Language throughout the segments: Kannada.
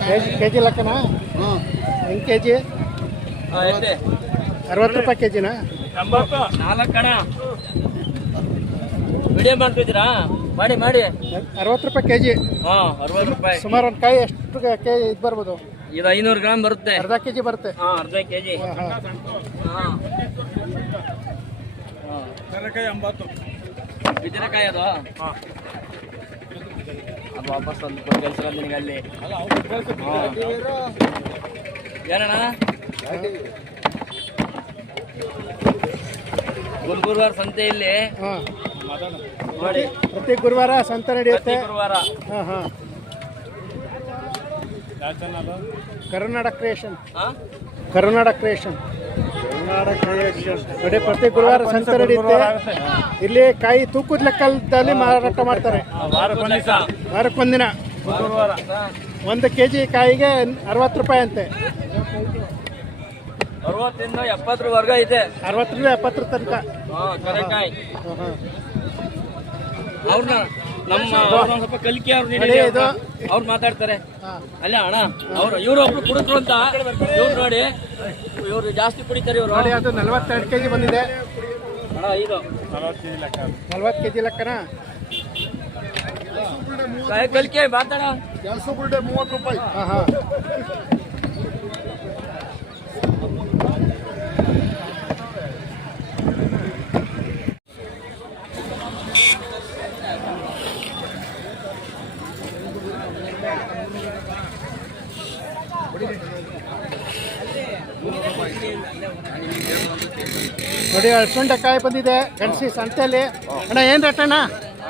ಕೆ ಜಿ ಕೆ ಜಿ ಲೆಕ್ಕನಾ ಹೆಂಗೆ ಕೆ ಜಿ ಅರವತ್ತು ರೂಪಾಯಿ ಕೆ ಜಿನಾ ನಾಲ್ಕು ಕಣ ವಿಡಿಯೋ ಮಾಡ್ತಿದ್ದೀರಾ? ಮಾಡಿ ಮಾಡಿ. ಅರವತ್ತು ರೂಪಾಯಿ ಕೆ ಜಿ ಹಾ ಅರವತ್ತು ರೂಪಾಯಿ. ಸುಮಾರು ಒಂದು ಕಾಯಿ ಎಷ್ಟು ಕೆ ಇದು ಬರ್ಬೋದು? ಇದು ಐನೂರು ಗ್ರಾಮ್ ಬರುತ್ತೆ. ಅರ್ಧ ಕೆ ಜಿ ಬರುತ್ತೆ. ಹಾ ಅರ್ಧ ಕೆಜಿ ಹಾಂ ಹಾಂ. ಬಿದಿರಕಾಯಿ ಅದು? ಅದು ವಾಪಸ್ ಒಂದು ಕೆಲಸ ನಿನಗೆ ಅಲ್ಲಿ. ಹಾ. ಏನಣ್ಣ? ಒಂದು ಗುರುವಾರ ಸಂತೆಯಲ್ಲಿ ಇಲ್ಲಿ. ನೋಡಿ. ಪ್ರತಿ ಗುರುವಾರ ಸಂತೆ ಪ್ರತಿ ನಡೆಯುತ್ತೆ ಗುರುವಾರ. ಹಾಂ ಹಾಂ. ಕರ್ನಾಟಕ ಕ್ರಿಯೇಷನ್. ಕರ್ನಾಟಕ ಕ್ರಿಯೇಷನ್. ನೋಡಿ ಪ್ರತಿ ಗುರುವಾರ ಸಂತೆ ನಡೆಯುತ್ತೆ ಇಲ್ಲಿ ಕಾಯಿ ತೂಕದ ಲೆಕ್ಕದಲ್ಲಿ ಮಾರಾಟ ಮಾಡ್ತಾರೆ. ವಾರಕ್ಕೊಂದಿನ. ಒಂದು ಕೆ ಜಿ ಕಾಯಿಗೆ ಅರವತ್ತು ರೂಪಾಯಿ ಅಂತೆ. ಅರವತ್ತಿಂದ ಎಪ್ಪತ್ತರವರೆಗೂ ಐತೆ. ಅರವತ್ತರಿಂದ ಎಪ್ಪತ್ತರ ತನಕ. ಅವ್ರನ್ನ ನಮ್ಮ ಅವ್ರ್ನ ಒಂದ್ ಸ್ವಲ್ಪ ಕಲಿಕೆ ಅವ್ರು ನೋಡಿ ಇದು. ಅವ್ರು ಮಾತಾಡ್ತಾರೆ. ಅಲ್ಲ ಅಣ್ಣ ಅವ್ರು ಇವ್ರು ಒಬ್ರು ಕುಡಿದ್ರು ಅಂತ ಇವ್ರು ನೋಡಿ. ಇವ್ರು ಜಾಸ್ತಿ ಕುಡಿತಾರೆ ಇವ್ರು. ನೋಡಿ ಅದು ನಲವತ್ತೆರಡು ಕೆ ಜಿ ಬಂದಿದೆ. ಅಣ್ಣ ಐದು ನಲ್ವತ್ತು ಕೆ ಜಿ ಲೆಕ್ಕನ ಕಲಿಕೆ ಮಾತಾಡ. ಮೂವತ್ತು ರೂಪಾಯಿ. ಹಾಂ ಹಾಂ ನೋಡಿ ಅಳ್ಸೊಂಡೆಕಾಯಿ ಬಂದಿದೆ. ಗಣಸಿ ಸಂತೆಯಲ್ಲಿ. ಅಣ್ಣ ಏನು ರೇಟ್ ಅಣ್ಣ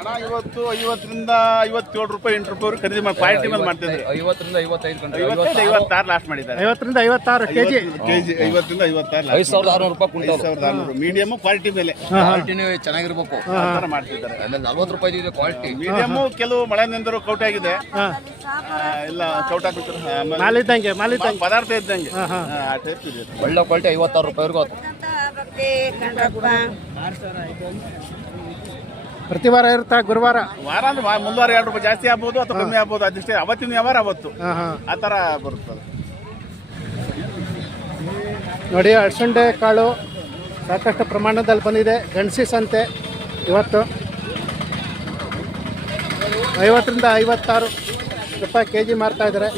ಹಣ ಇವತ್ತು ಐವತ್ತರಿಂದ ಐವತ್ತೇಳು ರೂಪಾಯಿ ಎಂಟು ರೂಪಾಯಿ ಖರೀದಿ ಮಾಡಿ ಕ್ವಾಲಿಟಿ ಮೇಲೆ ಮಾಡ್ತಿದ್ರು ಐವತ್ತರಿಂದ ಐವತ್ತೈದು ಗಂಟೆ ಐವತ್ತೈದು ಐವತ್ತಾರು? ಲಾಸ್ಟ್ ಮಾಡಿದ್ದಾರೆ. ಐವತ್ತರಿಂದ ಐವತ್ತಾರು ಕೆ ಜಿ ಕೆಜಿ ಐವತ್ತರಿಂದ ಐವತ್ತಾರು ಐದು ಸಾವಿರದ ಆರುನೂರು ರೂಪಾಯಿ ಐದು ಸಾವಿರದ ಆರುನೂರು. ಮೀಡಿಯಮ್ ಕ್ವಾಲಿಟಿ ಮೇಲೆ ಕ್ವಾಲಿಟಿನೂ ಚೆನ್ನಾಗಿರ್ಬೇಕು. ಆ ಥರ ಮಾಡ್ತಿದ್ದಾರೆ. ಆಮೇಲೆ ನಲ್ವತ್ತು ರೂಪಾಯಿ ಇದೆ ಕ್ವಾಲಿಟಿ ಮೀಡಿಯಮ್ ಕೆಲವು ಮಳೆ ನಿಂದರು ಕೌಟ್ ಆಗಿದೆ. ಎಲ್ಲ ಕೌಟ್ ಮಾಲಿದ್ದಂಗೆ ಮಾಲಿದ್ದಂಗೆ. ಪದಾರ್ಥ ಇದ್ದಂಗೆ. ಹಾಂ ಹಾಂ. ಆ ಟೈಪ್ ಇದೆ. ಒಳ್ಳೆ ಕ್ವಾಲಿಟಿ ಐವತ್ತಾರು ರೂಪಾಯಿವರೆಗೂ ಆಯ್ತು ಪ್ರತಿ ವಾರ ಇರುತ್ತಾ ಗುರುವಾರ? ವಾರ ಅಂದ್ರೆ ವಾ- ಮುಂದುವಾರ ಎರಡು ರೂಪಾಯಿ ಜಾಸ್ತಿ ಆಗ್ಬೋದು ಅಥವಾ ಕಮ್ಮಿ ಆಗ್ಬೋದು ಅದಷ್ಟೇ ಅವತ್ತಿನ ವ್ಯವಹಾರ ಅವತ್ತು. ಹಾಂ ಹಾಂ. ಆ ಥರ ಬರುತ್ತದೆ. ನೋಡಿ ಅಳಸಂಡೆ ಕಾಳು ಸಾಕಷ್ಟು ಪ್ರಮಾಣದಲ್ಲಿ ಬಂದಿದೆ. ಗಣಸಿ ಸಂತೆ ಇವತ್ತು ಐವತ್ತರಿಂದ ಐವತ್ತಾರು ರೂಪಾಯಿ ಕೆ ಜಿ ಮಾರ್ತಾ ಇದ್ದಾರೆ.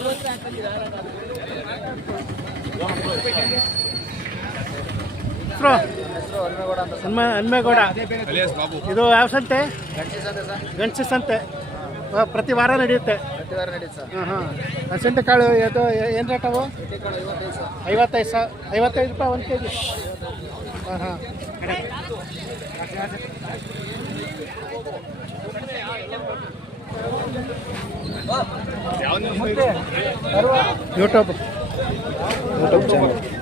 ಹೆಸ್ರು? ಹನ್ಮ ಹನ್ಮೇಗೌಡ. ಇದು ಯಾವ ಸಂತೆ? ಗಣಸಿ ಸಂತೆ. ಪ್ರತಿ ವಾರ ನಡೆಯುತ್ತೆ. ಹಾಂ ಹಾಂ. ಕಾಳು ಇದು ಏನು ರೇಟ್ ಅವು? ಐವತ್ತೈದು ಸಾವಿರ ಐವತ್ತೈದು ರೂಪಾಯಿ ಒಂದು ಕೆ ಜಿ ಹಾಂ. ಹಾಂ ಯೂಟ್ಯೂಬ್ ಯೂಟ್ಯೂಬ್ ಚಾನಲ್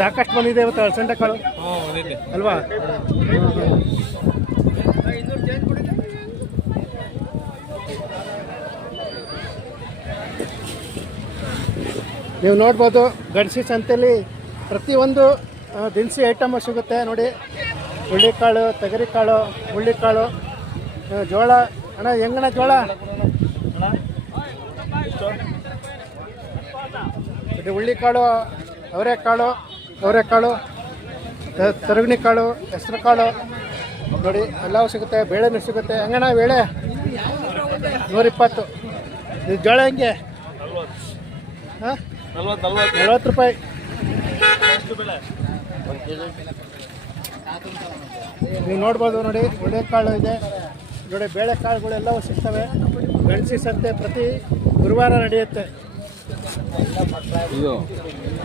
ಸಾಕಷ್ಟು ಬಂದಿದೆ ಇವತ್ತು ಅಳಸಂಡೆ ಕಾಳು ಅಲ್ವಾ? ನೀವು ನೋಡ್ಬೋದು ಗಣಸಿ ಸಂತೆಯಲ್ಲಿ ಪ್ರತಿಯೊಂದು ದಿನಸಿ ಐಟಮ್ ಸಿಗುತ್ತೆ. ನೋಡಿ ಹುಳ್ಳಿಕಾಳು ತೊಗರಿಕಾಳು ಹುಳ್ಳಿ ಕಾಳು ಜೋಳ. ಅಣ್ಣ ಹೆಂಗಣ ಜೋಳ? ಇದು ಹುಳ್ಳಿಕಾಳು ಅವರೆಕಾಳು ಅವರೆಕಾಳು ತರಗಣಿ ಕಾಳು ಹೆಸರು ಕಾಳು. ನೋಡಿ, ಎಲ್ಲವೂ ಸಿಗುತ್ತೆ ಬೇಳೆನೂ ಸಿಗುತ್ತೆ. ಹಂಗಣ ಬೇಳೆ? ನೂರಿಪ್ಪತ್ತು. ಇದು ಜೋಳ ಹೆಂಗೆ? ಹಾಂ? ನಲ್ವತ್ತು ರೂಪಾಯಿ. ನೀವು ನೋಡ್ಬೋದು, ನೋಡಿ, ಒಳ್ಳೆ ಕಾಳು ಇದೆ. ನೋಡಿ, ಬೇಳೆ ಎಲ್ಲವೂ ಸಿಗ್ತವೆ. ಗಣಸಿ ಸಂತೆ ಪ್ರತಿ ಗುರುವಾರ ನಡೆಯುತ್ತೆ. ಇದು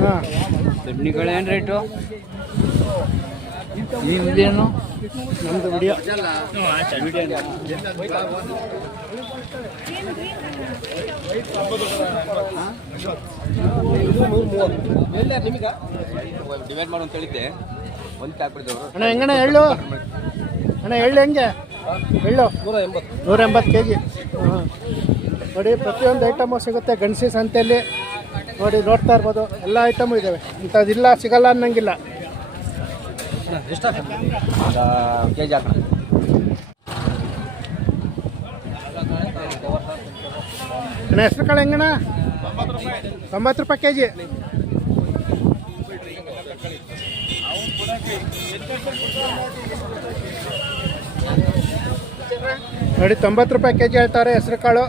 ಹಾಂ. ಏನು ರೇಟು? ನಿಮ್ದೇನು? ನಮ್ಮದು ವಿಡಿಯೋ. ಡಿವೈಡ್ ಮಾಡು ಅಂತ ಹೇಳಿದ್ದೆ ಒಂದು ಹಾಕ್ಬಿಟ್ಟಿದ್ದವರು ಅಣ್ಣ ಹೆಂಗಣ್ಣ ಎಳ್ಳು? ಅಣ್ಣ ಎಳ್ಳು ಹೆಂಗೆ? ಎಳ್ಳು? ನೂರ ಎಂಬತ್ತು. ನೂರ ಎಂಬತ್ತು ಕೆ ಜಿ ಹಾಂ. ನೋಡಿ ಪ್ರತಿಯೊಂದು ಐಟಮು ಸಿಗುತ್ತೆ ಗಣಸಿ ಸಂತೆಯಲ್ಲಿ. ನೋಡಿ, ನೋಡ್ತಾ ಇರ್ಬೋದು. ಎಲ್ಲ ಐಟಮು ಇದ್ದಾವೆ ಇಂಥದ್ದಿಲ್ಲ ಸಿಗಲ್ಲ ಅನ್ನಂಗಿಲ್ಲ. ಕೆ ಜಿ ಅಣ್ಣ, ಹೆಸ್ರು ಕಾಳು ಹೆಂಗಣ್ಣ? ತೊಂಬತ್ತು ರೂಪಾಯಿ ಕೆ ಜಿ ನೋಡಿ, ತೊಂಬತ್ತು ರೂಪಾಯಿ ಕೆ ಜಿ ಹೇಳ್ತಾರೆ ಹೆಸರು ಕಾಳು.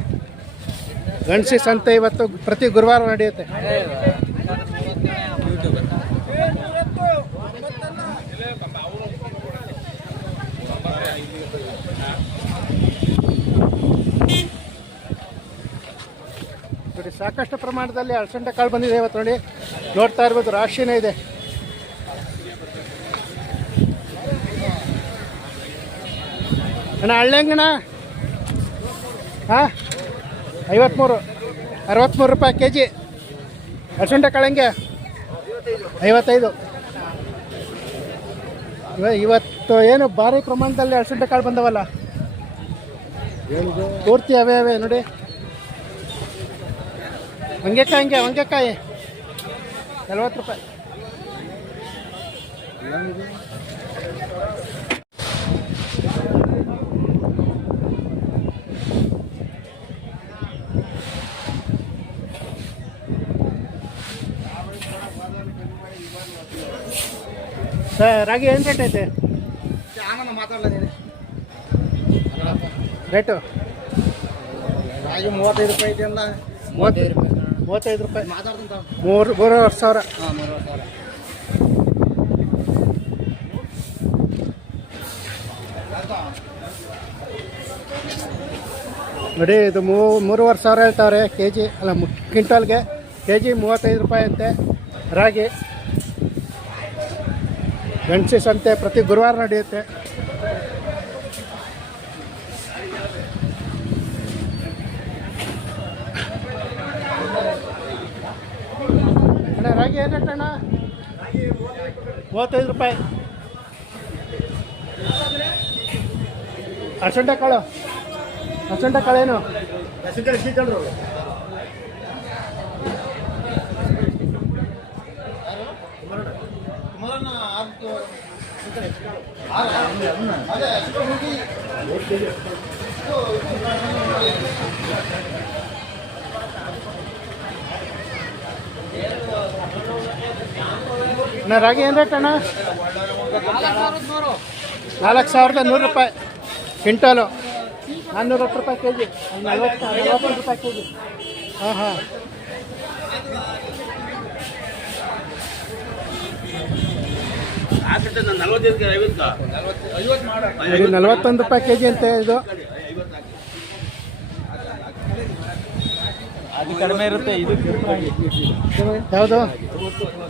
ಗಣಸಿ ಸಂತೆ ಇವತ್ತು ಪ್ರತಿ ಗುರುವಾರ ನಡೆಯುತ್ತೆ. ನೋಡಿ, ಸಾಕಷ್ಟು ಪ್ರಮಾಣದಲ್ಲಿ ಅಳಸಂಡೆ ಕಾಳು ಬಂದಿದೆ ಇವತ್ತು ನೋಡಿ. ನೋಡ್ತಾ ಇರ್ಬೋದು, ರಾಶಿನೇ ಇದೆ. ಅಣ್ಣ ಹಳ್ಳೆಂಗಣ್ಣ ಹಾಂ? ಐವತ್ತ್ಮೂರು ಅರವತ್ತ್ಮೂರು ರೂಪಾಯಿ ಕೆ ಜಿ ಅಳಸಂಡೆ ಕಾಳು ಐವತ್ತೈದು. ಇವ- ಇವತ್ತು ಏನು ಭಾರಿ ಪ್ರಮಾಣದಲ್ಲಿ ಅಳಸಂಡೆ ಕಾಳು ಬಂದವಲ್ಲ? ಪೂರ್ತಿ ಅವೇ ಅವೇ ನೋಡಿ. ಹೊಂಗೆಕಾಯಿ ಹಂಗೆ ಹೊಂಗೆಕಾಯಿ ನಲ್ವತ್ತು ರೂಪಾಯಿ. ಸರ್ ರಾಗಿ ಏನು ರೇಟ್ ಐತೆ? ರೇಟು ರಾಗಿ ಮೂವತ್ತೈದು ರೂಪಾಯಿ ಇದೆಯಲ್ಲ ಮೂವತ್ತೈದು ರೂಪಾಯಿ. ಮೂವತ್ತೈದು ರೂಪಾಯಿ. ಮೂರು ಮೂರುವರೆ ಸಾವಿರ. ಹಾಂ ಮೂರು ಸಾವಿರ. ನೋಡಿ ಇದು ಮೂ ಮೂರುವರೆ ಸಾವಿರ ಹೇಳ್ತಾವ್ರೆ ಕೆ ಜಿ ಅಲ್ಲ ಮು- ಕ್ವಿಂಟಲ್ಗೆ ಕೆ ಜಿ ಮೂವತ್ತೈದು ರೂಪಾಯಿ ಅಂತೆ ರಾಗಿ. ಗಣಸಿ ಸಂತೆ ಪ್ರತಿ ಗುರುವಾರ ನಡೆಯುತ್ತೆ. ಅಣ್ಣ, ರಾಗಿ ಏನು ರೇಟ್ ಅಣ್ಣ? ಮೂವತ್ತೈದು ರೂಪಾಯಿ. ಅರ್ಸಂಡೆ ಕಾಳು. ಅರ್ಸಂಡೆ ಕಾಳೇನು ಅಣ್ಣ, ರಾಗಿ ಏನು ರೇಟ್ ಅಣ್ಣ? ನಾಲ್ಕು ಸಾವಿರದ ನೂರು ರೂಪಾಯಿ. ಕ್ವಿಂಟಲು. ನಾನ್ನೂರ ಹತ್ತು ರೂಪಾಯಿ ಕೆ ಜಿ ನಲ್ವತ್ತು ನಲ್ವತ್ತೊಂದು ರೂಪಾಯಿ ಕೆ ಜಿ ಹಾಂ ಹಾಂ. ನಲ್ವತ್ತೊಂದು ರೂಪಾಯಿ ಕೆ ಜಿ ಅಂತೆ ಇದು? ಅದು ಕಡಿಮೆ ಇರುತ್ತೆ ಇದು ಯಾವುದು?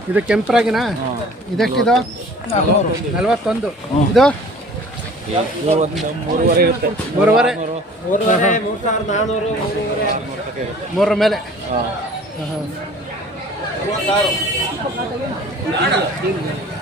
ಇದು ಕೆಂಪರಾಗಿನ? ಇದೆಷ್ಟಿದು? ನಲ್ವತ್ತೊಂದು. ಇದು? ಮೂರುವರೆ ಇರುತ್ತೆ. ಮೂರುವರೆ?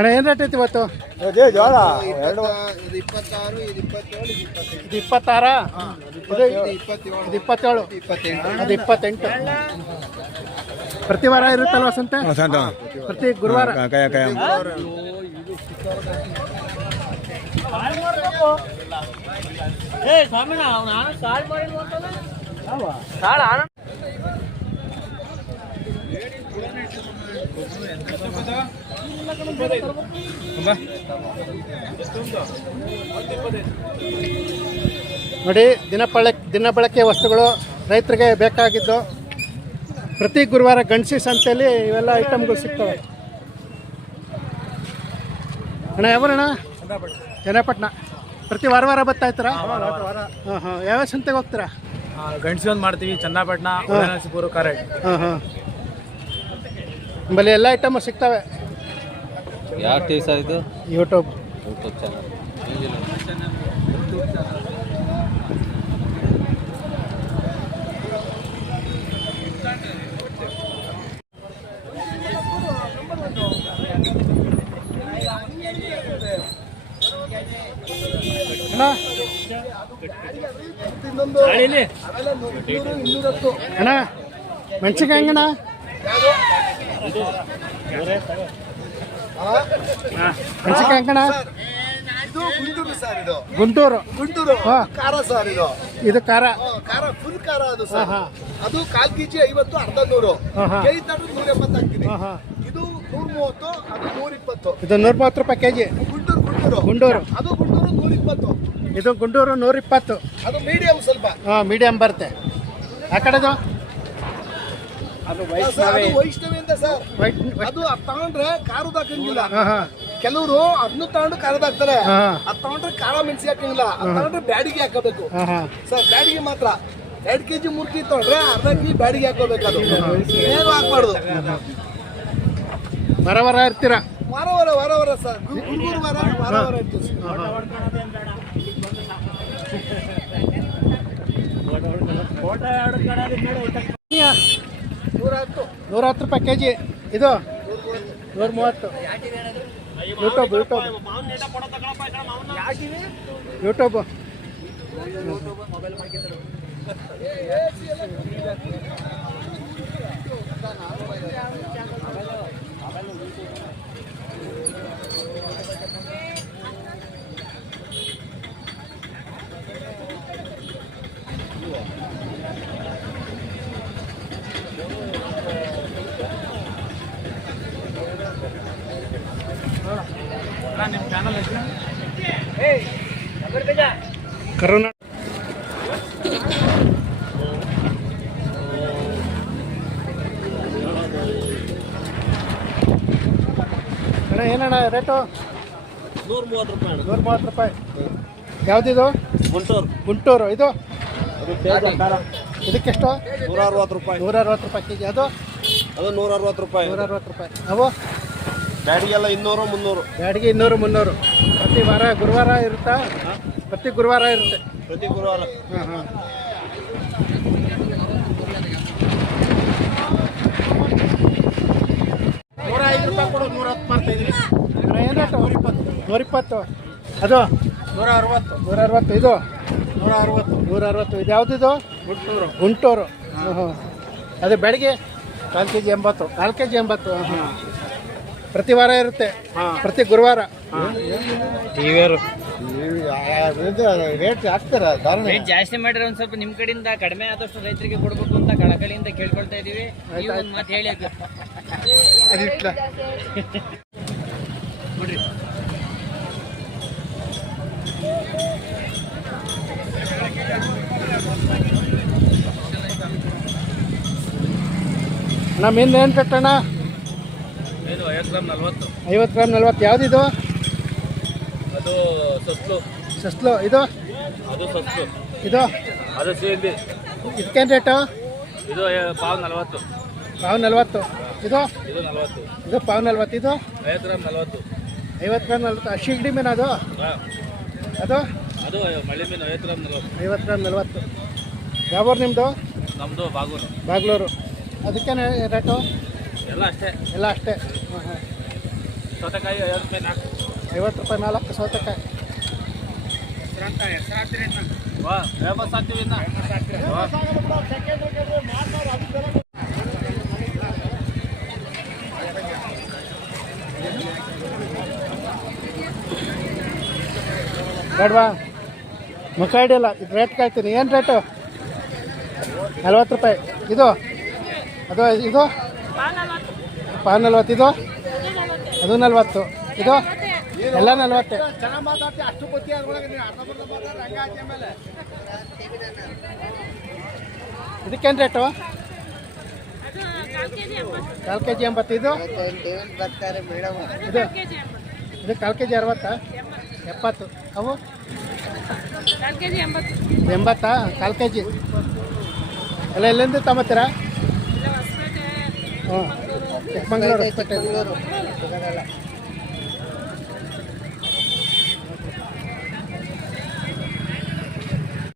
ಅಣ್ಣ ಏನು ರೇಟ್ ಐತಿ ಇವತ್ತು? ಜೋಳ ಎರಡು. ಇದು ಇಪ್ಪತ್ತಾರ? ಇದು ಇದು ಇಪ್ಪತ್ತೇಳು. ಅದು ಇಪ್ಪತ್ತೆಂಟು. ಪ್ರತಿ ವಾರ ಇರುತ್ತಲ್ವ ಸಂತೆ? ಪ್ರತಿ ಗುರುವಾರ? ಕಾಯ ಕಾಯ. ಏ ಸ್ವಾಮಿನ ಅವನ ಕಾಲ್ ಮಾಡಿಲ್ವ ಕಾಳ ನೋಡಿ ದಿನಬಳಕೆ ದಿನಬಳಕೆ ವಸ್ತುಗಳು ರೈತರಿಗೆ ಬೇಕಾಗಿದ್ದು. ಪ್ರತಿ ಗುರುವಾರ ಗಣಸಿ ಸಂತೆಯಲ್ಲಿ ಇವೆಲ್ಲ ಐಟಮ್ಗಳು ಸಿಗ್ತವೆ. ಅಣ್ಣ ಯಾವಣ್ಣ ಚನ್ನಪಟ್ಟಣ. ಪ್ರತಿ ವಾರ ವಾರ ಬರ್ತಾ ಇರ್ತಾರಾ? ಹಾಂ ಹಾಂ. ಯಾವ ಸಂತೆಗೆ ಹೋಗ್ತೀರಾ? ಗಣಸಿ ಒಂದು ಮಾಡ್ತೀವಿ. ಚನ್ನಪಟ್ಟಣ ಕಾರಟ್ ಹಾಂ ಹಾಂ. ನಮ್ಮಲ್ಲಿ ಎಲ್ಲ ಐಟಮ್ ಸಿಗ್ತವೆ. ಯಾವ ಟಿ ಸರ್ ಇದು? ಯೂಟ್ಯೂಬ್ ಯೂಟ್ಯೂಬ್ ಚಾನಲ್ ಅಣ್ಣ? ಅಣ್ಣ ಮೆಣಸಿನ್ಕಾಯಿ ಹೆಂಗಣ್ಣ? ಹೆಂಗಣ್ಣ ಇದು ಗುಂಟೂರು ಸರ್ ಇದು ಗುಂಟೂರು ಗುಂಟೂರು ಹಾ. ಖಾರ ಸರ್ ಇದು. ಇದು ಖಾರ. ಹಾ, ಖಾರ ಫುಲ್ ಖಾರ ಅದು ಸರ್. ಹಾ. ಅದು ಕಾಲ್ ಕೆಜಿ ಐವತ್ತು ಅರ್ಧ ನೂರು. ಹಾ, ಹಾ. ಕೆಜಿ ತಗೊಂಡ್ರೆ ನೂರ ಎಂಬತ್ತು ಹಾಕ್ತೀನಿ. ಹಾಂ ಹಾಂ. ಇದು ನೂರ ಮೂವತ್ತು ಅದು ನೂರ ಇಪ್ಪತ್ತು ಇದು ನೂರ ಮೂವತ್ತು ರೂಪಾಯಿ ಕೆ ಜಿ ಗುಂಟೂರು. ಗುಂಟೂರು. ಗುಂಡೂರು ಅದು ಗುಂಟೂರು ನೂರ ಇಪ್ಪತ್ತು ಇದು ಗುಂಟೂರು ನೂರ ಇಪ್ಪತ್ತು ಅದು ಮೀಡಿಯಂ ಸ್ವಲ್ಪ. ಹಾಂ ಮೀಡಿಯಮ್ ಬರುತ್ತೆ. ಆ ಕಡೆದು? ಅದು ವೈಷ್ಣವಿ. ಅಂತ ಸರ್. ಅದು ಅದ್ ತಗೊಂಡ್ರೆ ಖಾರದ ಹಾಕಂಗಿಲ್ಲ. ಕೆಲವರು ಅದನ್ನು ತಗೊಂಡು ಖಾರದ ಹಾಕ್ತಾರೆ. ಅದ್ ತಗೊಂಡ್ರೆ ಖಾರ ಮೆಣಸಿ ಹಾಕಂಗಿಲ್ಲ. ಅದ್ ತಗೊಂಡ್ರೆ ಬ್ಯಾಡಿಗೆ ಹಾಕಬೇಕು. ಸರ್ ಬ್ಯಾಡಿಗೆ ಮಾತ್ರ. ಎರಡ್ ಕೆಜಿ ಮೂರ್ ಕೆಜಿ ತಗೊಂಡ್ರೆ ಅರ್ಧ ಕೆಜಿ ಬ್ಯಾಡಿಗೆ ಹಾಕೋಬೇಕು ಅದು. ಏನು ಹಾಕ್ಬಾರ್ದು ವರ ವರ ಇರ್ತೀರಾ? ವಾರ ವಾರ ವಾರ ವಾರ ಸರ್. ವಾರ ಇರ್ತೀವಿ ಸರ್. ನೂರ ಹತ್ತು ರೂಪಾಯಿ ಕೆ ಜಿ ಇದು ನೂರ ಮೂವತ್ತು ಯೂಟ್ಯೂಬ್ ಯೂಟ್ಯೂಬ್ ಯೂಟ್ಯೂಬ್ ಕರೋನಾ ಅಣ್ಣ ಏನಣ್ಣ ರೇಟು? ನೂರ ಮೂವತ್ತು ರೂಪಾಯಿ ನೂರ ಮೂವತ್ತು ರೂಪಾಯಿ ಯಾವುದಿದು? ಗುಂಟೂರು. ಗುಂಟೂರು. ಇದು? ಇದಕ್ಕೆಷ್ಟು? ನೂರ ಅರವತ್ತು ರೂಪಾಯಿ. ನೂರ ಅರವತ್ತು ರೂಪಾಯಿ ಕೆ ಜಿ ಅದು? ಅದು ನೂರ ಅರವತ್ತು ರೂಪಾಯಿ. ನೂರ ಅರವತ್ತು ರೂಪಾಯಿ. ಅವು? ಬ್ಯಾಡಿಗೆಲ್ಲ ಇನ್ನೂರು ಮುನ್ನೂರು. ಬ್ಯಾಡಿಗೆ ಇನ್ನೂರು ಮುನ್ನೂರು. ಪ್ರತಿ ವಾರ ಗುರುವಾರ ಇರುತ್ತಾ? ಪ್ರತಿ ಗುರುವಾರ ಇರುತ್ತೆ? ಪ್ರತಿ ಗುರುವಾರ. ಹಾಂ ಹಾಂ ನೂರ ಐದು ರೂಪಾಯಿ ಕೊಡು ನೂರ ಇಪ್ಪತ್ತು ಅದು? ನೂರ ಅರವತ್ತು ನೂರ ಅರವತ್ತು ಇದು? ನೂರ ಅರವತ್ತು ನೂರ ಅರವತ್ತು ಇದು ಯಾವುದಿದು? ಗುಂಟೂರು. ಗುಂಟೂರು. ಹ್ಞೂ ಹ್ಞೂ ಅದು ಬೆಳಗ್ಗೆ? ಕಾಲು ಕೆ ಜಿ ಎಂಬತ್ತು. ನಾಲ್ಕು ಕೆ ಜಿ ಎಂಬತ್ತು. ಹಾಂ. ಪ್ರತಿ ವಾರ ಇರುತ್ತೆ. ಪ್ರತಿ ಗುರುವಾರ. ರೇಟ್ ಹಾಕ್ತಾರ? ರೇಟ್ ಜಾಸ್ತಿ ಮಾಡಿದ್ರೆ ಒಂದ್ ಸ್ವಲ್ಪ ನಿಮ್ ಕಡೆಯಿಂದ ಕಡಿಮೆ ಆದಷ್ಟು ರೈತರಿಗೆ ಕೊಡ್ಬೇಕು ಅಂತ ಕಳಕಳಿಯಿಂದ ಕೇಳ್ಕೊಳ್ತಾ ಇದೀವಿ. ನೀವು ಒಂದ್ ಮಾತು ಹೇಳಿ. ಅದಿಟ್ಲ ನಮ್ಮ ಹಿಂದೆ ಏನು ಕಟ್ಟಣ ಇದು ಐವತ್ತು ಗ್ರಾಮ್ ನಲ್ವತ್ತು. ಐವತ್ತು ಗ್ರಾಮ್ ನಲ್ವತ್ತು. ಯಾವುದಿದು? ಅದು ಸಸ್ಲು. ಸಸ್ಲು. ಇದು? ಅದು ಸಸ್ಲು. ಇದು? ಅದು ಸೇಂದಿ ಇದಕ್ಕೇನು ರೇಟು ಇದು ಪಾವ್ ನಲ್ವತ್ತು. ಪಾವ್ ನಲ್ವತ್ತು. ಇದು? ಇದು ನಲ್ವತ್ತು. ಇದು ಪಾವು ನಲ್ವತ್ತು. ಇದು? ಐವತ್ತು ಗ್ರಾಮ್ ನಲ್ವತ್ತು. ಐವತ್ತು ಗ್ರಾಮ್ ನಲ್ವತ್ತು ಶಿಗಡಿ ಮೀನು ಅದು ಅದು? ಅದು ಮಳೆ ಮೀನು ಐವತ್ತು ಗ್ರಾಮ್ ನಲ್ವತ್ತು. ಐವತ್ತು ಗ್ರಾಮ್ ನಲ್ವತ್ತು. ಯಾವ ನಿಮ್ಮದು ನಮ್ಮದು ಬಾಗೂರು. ಬಾಗ್ಲೂರು. ಅದಕ್ಕೇನು ರೇಟು? ಎಲ್ಲ ಅಷ್ಟೇ. ಎಲ್ಲ ಅಷ್ಟೇ. ಹಾಂ ಹಾಂ. ಸೌತೆಕಾಯಿ ಐವತ್ತು ರೂಪಾಯಿ ನಾಲ್ಕು. ಐವತ್ತು ರೂಪಾಯಿ ನಾಲ್ಕು ಸೌತೆಕಾಯಿ. ವಾ ಫೇಮಸ್ ಆಗ್ತೀವಿ ಇನ್ನ. ಬೇಡವಾ? ಮುಖ ಹಿಡಿಯಲ್ಲ ಇದು ರೇಟ್ ಕಾಯ್ತೀನಿ ಏನು ರೇಟು ನಲ್ವತ್ತು ರೂಪಾಯಿ. ಇದು? ಅದು ಇದು? ಪಾ ನಲ್ವತ್ತು. ಇದು? ಅದು ನಲ್ವತ್ತು. ಇದು? ಎಲ್ಲ ನಲ್ವತ್ತೆ. ಇದಕ್ಕೇನು ರೇಟು ಕಾಲು ಕೆ ಜಿ ಎಂಬತ್ತು. ಇದು? ಇದು? ಇದು ಕಾಲು ಕೆ ಜಿ ಅರವತ್ತಾ? ಎಪ್ಪತ್ತು. ಅವು? ಎಂಬತ್ತಾ. ಕಾಲು ಕೆ ಜಿ ಎಲ್ಲ ಎಲ್ಲಿಂದ ತಗೋತೀರಾ? ಹ್ಞೂ ಚಿಕ್ಕಮಂಗ್ಳೂರು. ಹೊಸಪೇಟೆ